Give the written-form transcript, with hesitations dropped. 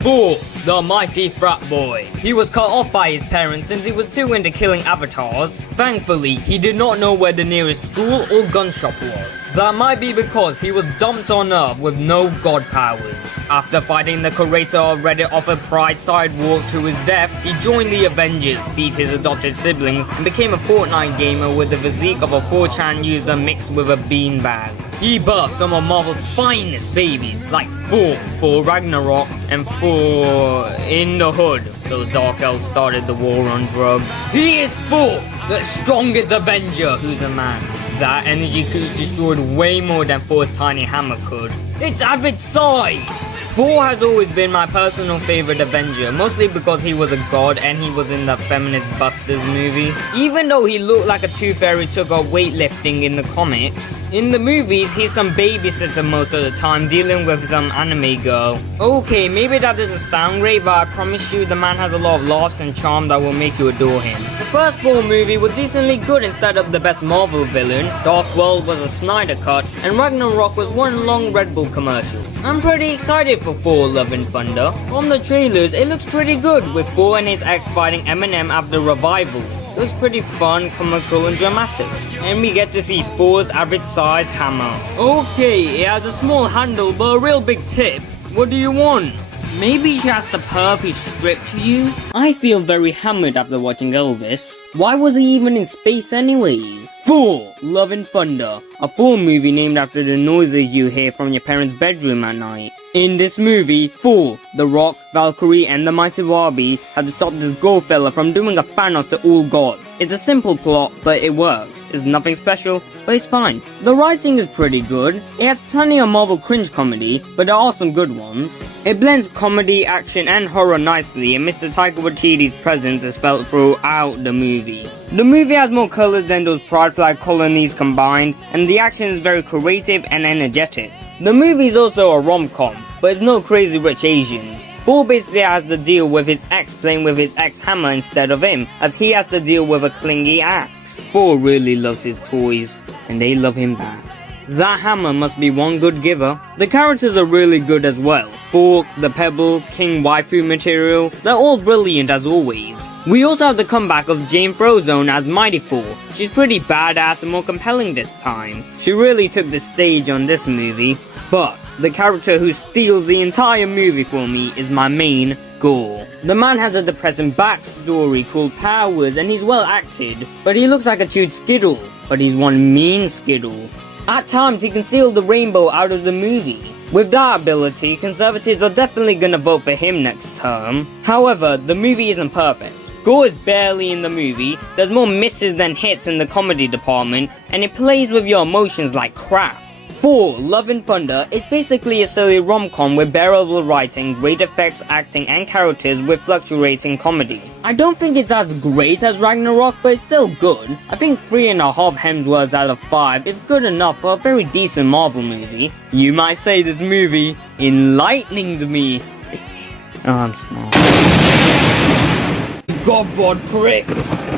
4. The Mighty Frat Boy. He was cut off by his parents since he was too into killing avatars. Thankfully, he did not know where the nearest school or gun shop was. That might be because he was dumped on Earth with no god powers. After fighting the curator of Reddit off a pride sidewalk to his death, he joined the Avengers, beat his adopted siblings, and became a Fortnite gamer with the physique of a 4chan user mixed with a beanbag. He birthed some of Marvel's finest babies, like Thor Ragnarok, and Thor in the Hood. Those dark elves started the war on drugs. He is Thor, the strongest Avenger who's a man. That energy could destroyed way more than Thor's tiny hammer could. It's avid size! Thor has always been my personal favorite Avenger, mostly because he was a god and he was in the Feminist Busters movie. Even though he looked like a tooth fairy took up weightlifting in the comics, in the movies he's some babysitter most of the time dealing with some anime girl. Okay, maybe that doesn't sound great, but I promise you the man has a lot of laughs and charm that will make you adore him. The first Thor movie was decently good and set up the best Marvel villain, Dark World was a Snyder cut, and Ragnarok was one long Red Bull commercial. I'm pretty excited for Thor Love and Thunder. From the trailers, it looks pretty good, with Thor and his ex fighting Eminem after revival. It looks pretty fun, comical and dramatic. And we get to see Thor's average size hammer. Okay, it has a small handle but a real big tip. What do you want? Maybe she has the perfect strip to you? I feel very hammered after watching Elvis. Why was he even in space anyways? Thor Love and Thunder, a Thor movie named after the noises you hear from your parents' bedroom at night. In this movie, Thor, The Rock, Valkyrie and the Mighty Barbie had to stop this gold fella from doing a Thanos to all gods. It's a simple plot, but it works. It's nothing special, but it's fine. The writing is pretty good. It has plenty of Marvel cringe comedy, but there are some good ones. It blends comedy, action and horror nicely, and Mr. Taika Waititi's presence is felt throughout the movie. The movie has more colors than those Pride Flag colonies combined, and the action is very creative and energetic. The movie is also a rom-com, but it's no Crazy Rich Asians. Thor basically has to deal with his ex playing with his ex hammer instead of him, as he has to deal with a clingy axe. Thor really loves his toys, and they love him back. That hammer must be one good giver. The characters are really good as well. Thor, the Pebble, King Waifu Material, they're all brilliant as always. We also have the comeback of Jane Frozone as Mighty Thor. She's pretty badass and more compelling this time. She really took the stage on this movie. But the character who steals the entire movie for me is my main, Gore. The man has a depressing backstory called powers and he's well acted, but he looks like a chewed Skittle, but he's one mean Skittle. At times he can steal the rainbow out of the movie. With that ability, conservatives are definitely gonna vote for him next term. However, the movie isn't perfect. Gore is barely in the movie, there's more misses than hits in the comedy department, and it plays with your emotions like crap. Thor Love and Thunder is basically a silly rom-com with bearable writing, great effects, acting and characters with fluctuating comedy. I don't think it's as great as Ragnarok, but it's still good. I think 3.5 Hemsworths out of 5 is good enough for a very decent Marvel movie. You might say this movie enlightened me. Oh, I'm smart. Godboard pricks!